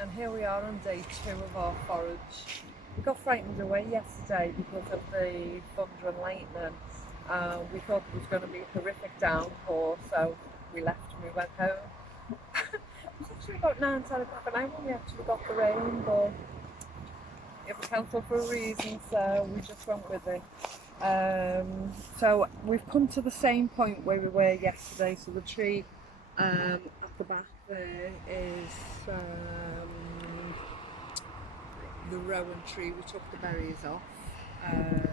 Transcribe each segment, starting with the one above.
And here we are on day 2 of our forage. We got frightened away yesterday because of the thunder and lightning. We thought it was going to be a horrific downpour, so we left and we went home. It was actually about 9, 10 o'clock at night when we actually got the rain, but it was cancelled for a reason, so we just went with it. So we've come to the same point where we were yesterday. So the tree at the back there is the rowan tree. We took the berries off and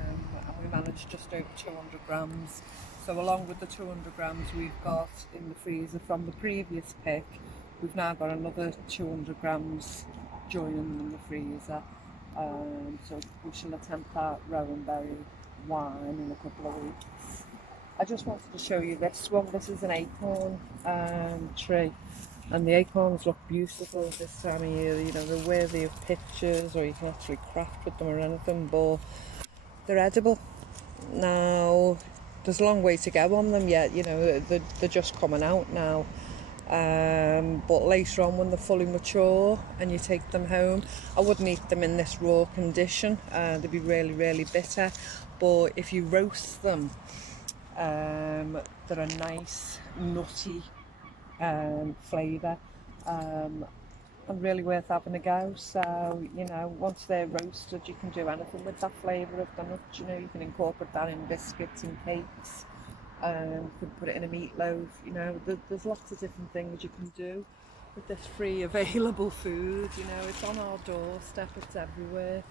we managed just over 200 grams. So along with the 200 grams we've got in the freezer from the previous pick, we've now got another 200 grams joining in the freezer. So we shall attempt that rowan berry wine in a couple of weeks. I just wanted to show you this one. This is an acorn tree, and the acorns look beautiful this time of year. You know, they're worthy of pictures, or you can actually craft with them or anything, but they're edible. Now, there's a long way to go on them yet, you know, they're just coming out now. But later on when they're fully mature and you take them home, I wouldn't eat them in this raw condition. They'd be really bitter, but if you roast them, they're a nice nutty flavour, and really worth having a go. So, you know, once they're roasted, you can do anything with that flavour of the nuts. You know, you can incorporate that in biscuits and cakes. You can put it in a meatloaf. You know, there's lots of different things you can do with this free available food. You know, it's on our doorstep, it's everywhere.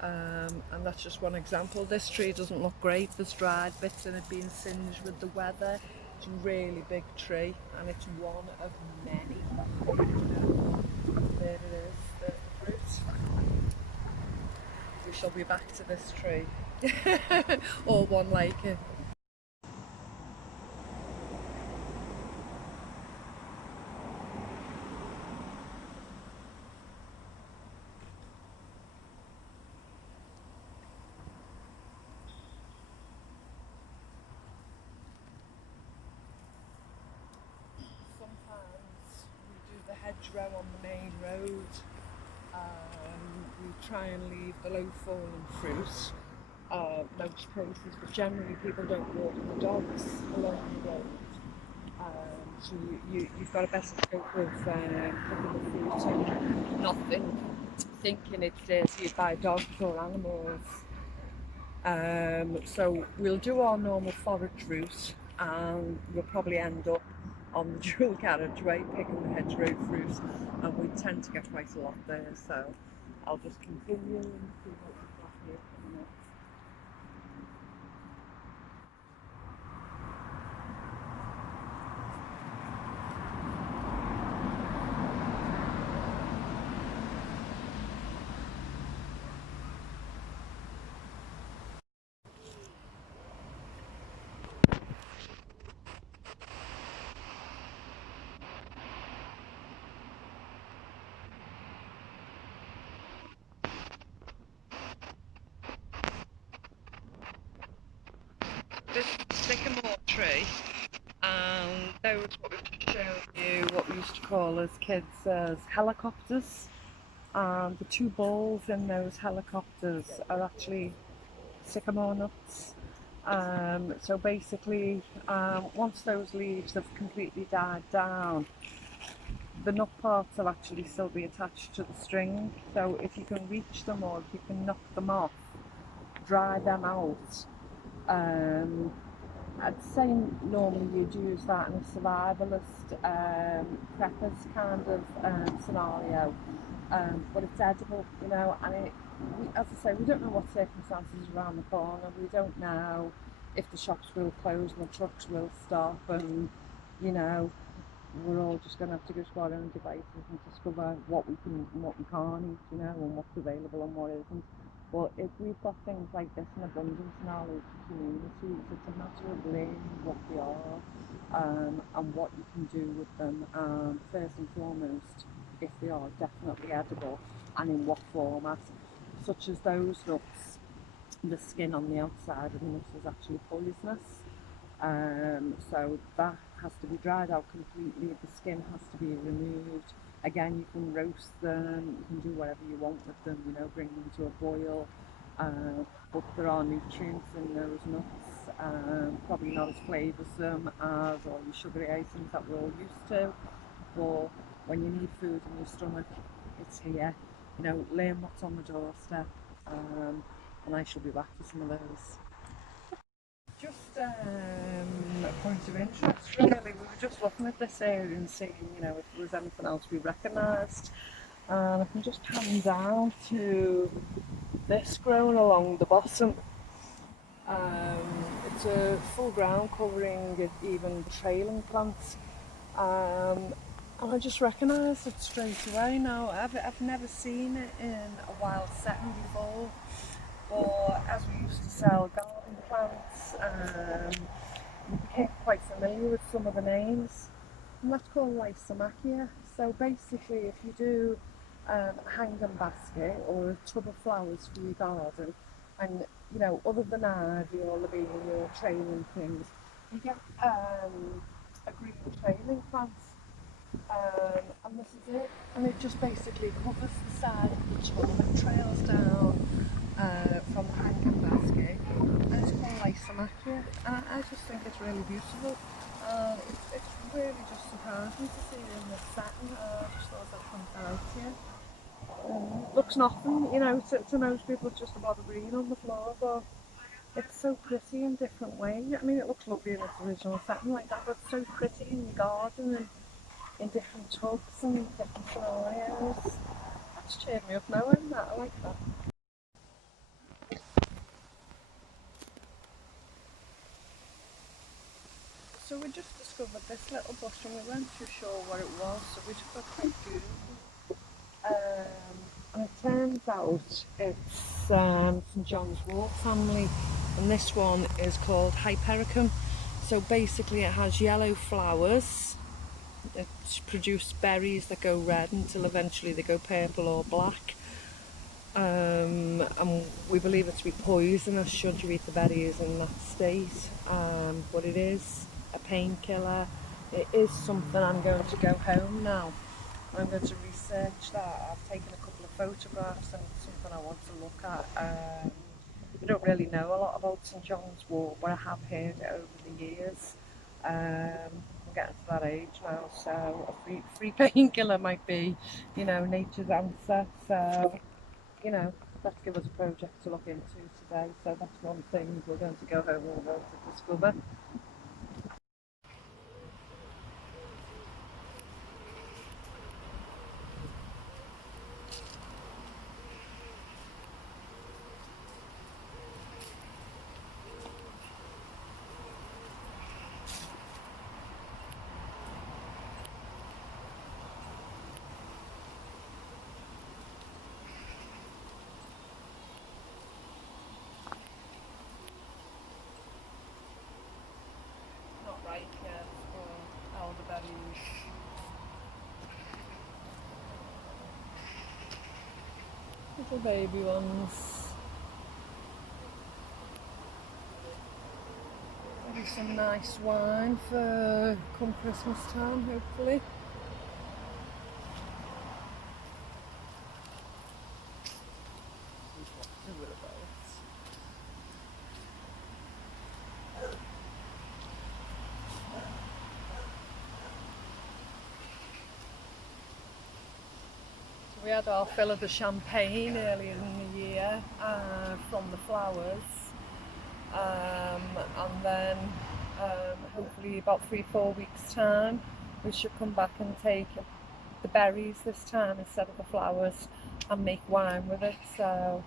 And that's just one example. This tree doesn't look great. There's dried bits in it being singed with the weather. It's a really big tree, and it's one of many. There it is, there's the fruit. We shall be back to this tree, or one like it. Sometimes we do the hedgerow on the main road. We try and leave the low falling fruit, most places, but generally people don't walk the dogs along the road. So you've got a better scope of picking the fruit and not thinking it's dirty by dogs or animals. So we'll do our normal forage route, and we'll probably end up on the dual carriageway picking the hedgerow fruit, and we tend to get quite a lot there, so I'll just continue and see what we've got here coming up. This sycamore tree, and those what we've shown you, what we used to call as kids as helicopters, and the two balls in those helicopters are actually sycamore nuts. So basically, once those leaves have completely died down, the nut parts will actually still be attached to the string. So if you can reach them, or if you can knock them off, dry them out. I'd say normally you'd use that in a survivalist, preppers kind of scenario, but it's edible, you know, and as I say, we don't know what circumstances are around the corner. We don't know if the shops will close and the trucks will stop, and you know, we're all just going to have to go to our own devices and discover what we can and what we can't eat, you know, and what's available and what isn't. But if we've got things like this in abundance in our local communities, it's a matter of learning what they are, and what you can do with them. First and foremost, if they are definitely edible, and in what format, such as those nuts, the skin on the outside of the nuts is actually poisonous. So that has to be dried out completely. The skin has to be removed. Again, you can roast them, you can do whatever you want with them, you know, bring them to a boil. But there are nutrients in those nuts, probably not as flavoursome as all your sugary items that we're all used to. But when you need food in your stomach, it's here. You know, learn what's on the doorstep, and I shall be back for some of those. Just a point of interest, really. We were just looking at this area and seeing, you know, if there was anything else we recognised. And I can just pan down to this growing along the bottom. It's a full ground covering even the trailing plants. And I just recognised it straight away now. I've never seen it in a wild setting before. Or as we used to sell garden plants, we became quite familiar with some of the names. And that's called lysimachia. So basically, if you do a hanging basket or a tub of flowers for your garden, and you know, other than ivy or lobelia or trailing things, you get a green trailing plant. And this is it. And it just basically covers the side of the tub and trails down from the hanging basket. And it's called lysimachia. And I just think it's really beautiful. It's really just surprising to see it in this setting. I just thought I'd point that out to you. Looks nothing, you know, to most people it's just a bottle of green on the floor, but it's so pretty in different ways. I mean, it looks lovely in its original setting like that, but it's so pretty in your garden and in different tubs and different scenarios. That's cheered me up knowing that. I like that. So we just discovered this little bush and we weren't too sure what it was, so we took a quick Google. And it turns out it's St John's Wort family, and this one is called Hypericum. So basically it has yellow flowers. It's produced berries that go red until eventually they go purple or black. And we believe it to be poisonous should you eat the berries in that state. But it is a painkiller. It is something I'm going to go home now. I'm going to research that. I've taken a couple of photographs and it's something I want to look at. I don't really know a lot about St John's Wort, but I have heard it over the years. I'm getting to that age now, so a free painkiller might be, you know, nature's answer. So, you know, let's give us a project to look into today. So that's one thing we're going to go home and we're going to discover. Not ripe yet, or elderberries. Little baby ones. Maybe some nice wine for come Christmas time, hopefully. We had our fill of the champagne earlier in the year from the flowers, and then hopefully about 3-4 weeks time we should come back and take the berries this time instead of the flowers and make wine with it. So,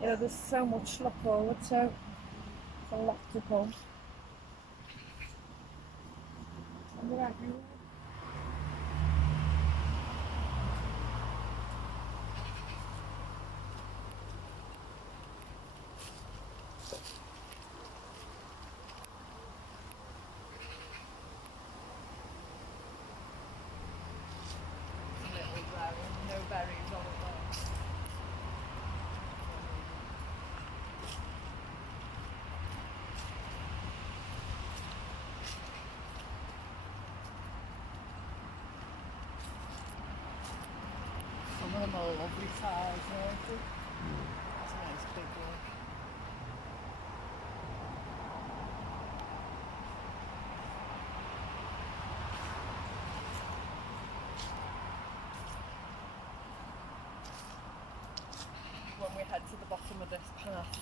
you know, there's so much to look forward to. There's a lot to come. And they're everywhere. No berries on it though. them a lovely size, aren't they? That's a nice big one. When we head to the bottom of this path,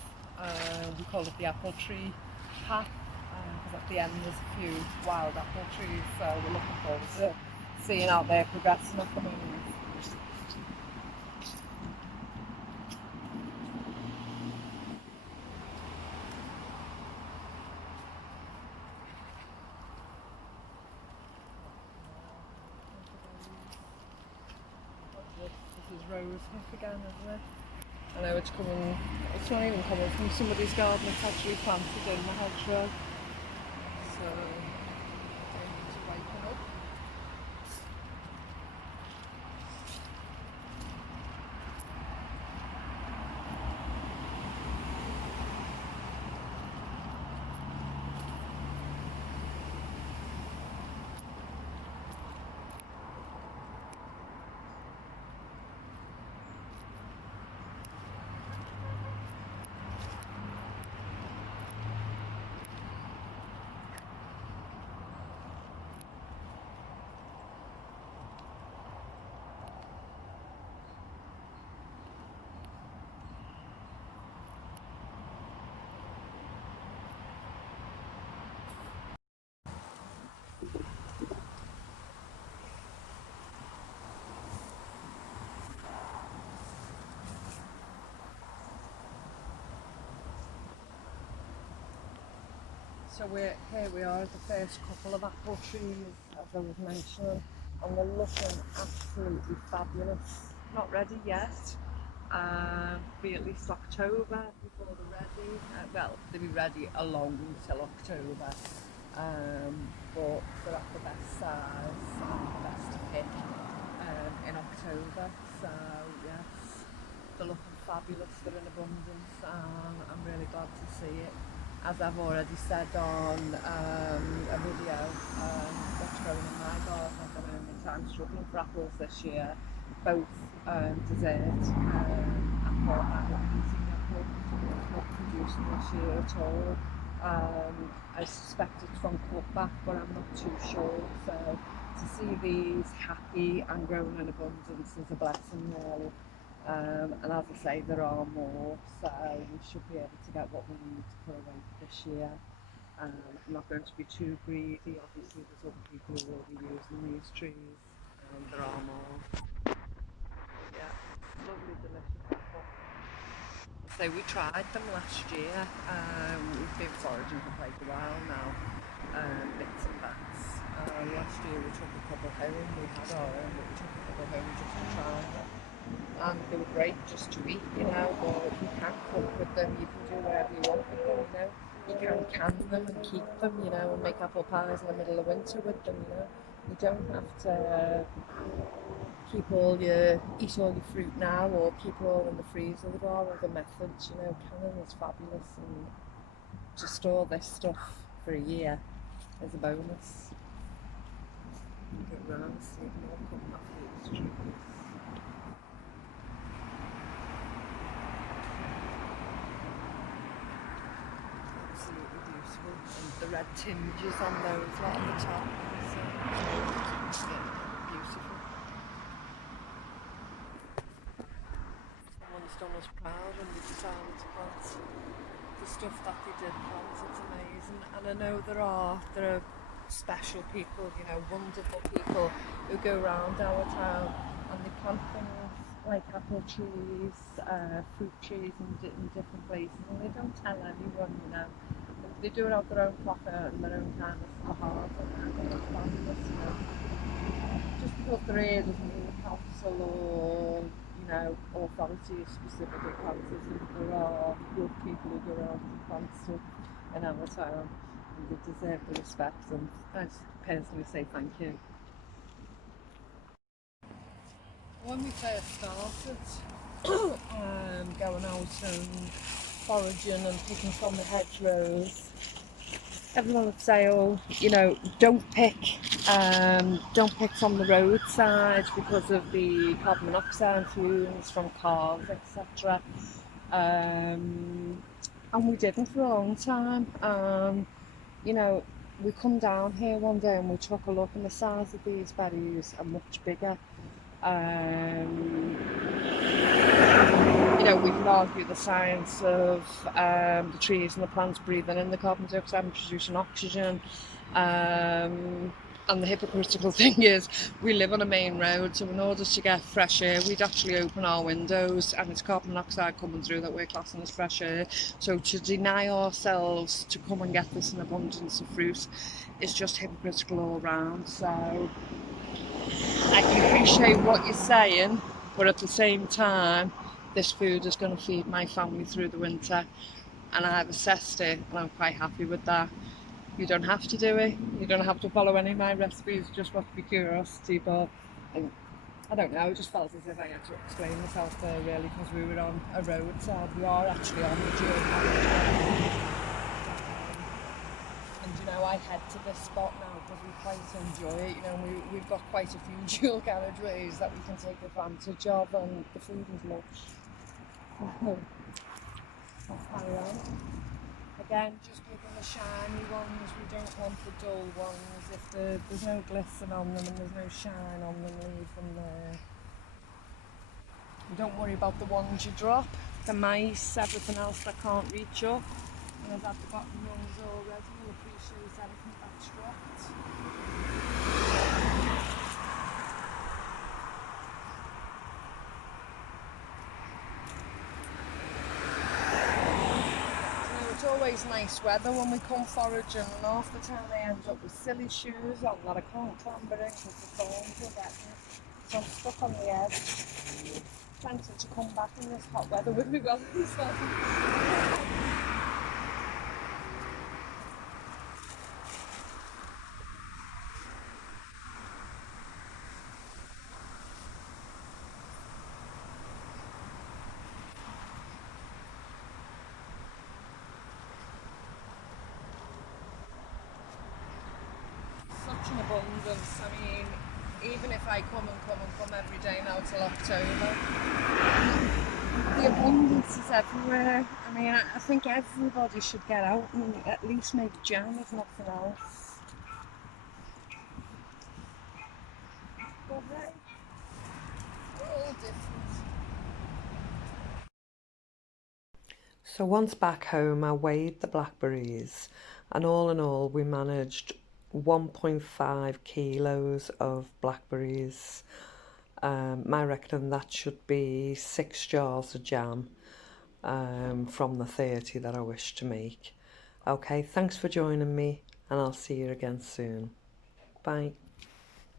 we call it the apple tree path, because at the end there's a few wild apple trees, so we're looking forward to seeing out there progressing at the moment. This is rose hip again, isn't it? I know it's coming, it's not even coming from somebody's garden, it's actually planted in the hedgerow. So they need to waken up. So here we are at the first couple of apple trees, as I was mentioning, and they're looking absolutely fabulous. Not ready yet, be at least October before they're ready. Well, they'll be ready along until October, but they're at the best size and the best to pick in October. So yes, they're looking fabulous, they're in abundance, and I'm really glad to see it. As I've already said on a video, what's going in my garden at the moment, I'm struggling for apples this year, both dessert apple and eating apple. It's not producing this year at all. I suspect it's from cutback, but I'm not too sure. So to see these happy and growing in abundance is a blessing, really. And as I say, there are more, so we should be able to get what we need to put away for this year. I'm not going to be too greedy, obviously there's other people who will be using these trees, and there are more. Yeah, lovely delicious apple. So we tried them last year, we've been foraging for quite a while now, bits and bats. Last year we took a couple home, we had our own, but we took a couple home just to try them. And they were great just to eat, you know, but you can cook with them, you can do whatever you want with them, you know. You can can them and keep them, you know, and make apple pies in the middle of winter with them, you know. You don't have to eat all your fruit now or keep it all in the freezer. There are other methods, you know. Canning is fabulous, and to store this stuff for a year is a bonus. Get round, see more coming off these trees. Absolutely beautiful, and the red tinges on those right at the top, so yeah, beautiful. Someone's done us proud and they decided to plant the stuff that they did plant. It's amazing, and I know there are special people, you know, wonderful people who go around our town and they plant things like apple trees, fruit trees in different places, and they don't tell anyone, you know. They do it out their own pocket and their own kindness of the heart, and I think it's fabulous, you know. Just because they're here doesn't mean the council or, you know, authority is specifically planted. There are good people who go around and plant stuff in our town, and they deserve the respect, and I just personally say thank you. When we first started going out and foraging and picking from the hedgerows, everyone would say, oh, you know, don't pick Don't pick from the roadside because of the carbon monoxide fumes from cars, etc. And we didn't for a long time. You know, we come down here one day and we took a look, and the size of these berries are much bigger. You know, we can argue the science of the trees and the plants breathing in the carbon dioxide and producing oxygen. And the hypocritical thing is, we live on a main road, so in order to get fresh air, we'd actually open our windows, and it's carbon monoxide coming through that we're classing as fresh air. So to deny ourselves to come and get this in abundance of fruit is just hypocritical all round. So I can appreciate what you're saying, but at the same time, this food is going to feed my family through the winter, and I've assessed it, and I'm quite happy with that. You don't have to do it. You don't have to follow any of my recipes. Just want to be curiosity, but I don't know. I just felt as if I had to explain myself there, really, because we were on a roadside. We are actually on the dual carriageway. And you know, I head to this spot now because we quite enjoy it. You know, we've got quite a few dual carriageways that we can take advantage of, and the food is lush. Let's carry on. Again, just picking the shiny ones. We don't want the dull ones. If there's no glisten on them and there's no shine on them, leave them there. And don't worry about the ones you drop. The mice, everything else that can't reach up. And I've had the bottom rungs already. You'll appreciate everything that's dropped. It's always nice weather when we come foraging, and half the time I end up with silly shoes on that I can't clamber in because the thorns will get me. So I'm stuck on the edge. Tempted to come back in this hot weather with me wellies on. Such an abundance. I mean, even if I come every day now till October, the abundance is everywhere. I mean, I think everybody should get out and at least make jam, if nothing else. But hey, we're all different. So once back home, I weighed the blackberries, and all in all, we managed 1.5 kilos of blackberries. I reckon that should be 6 jars of jam from the 30 that I wish to make. Okay, thanks for joining me, and I'll see you again soon. Bye.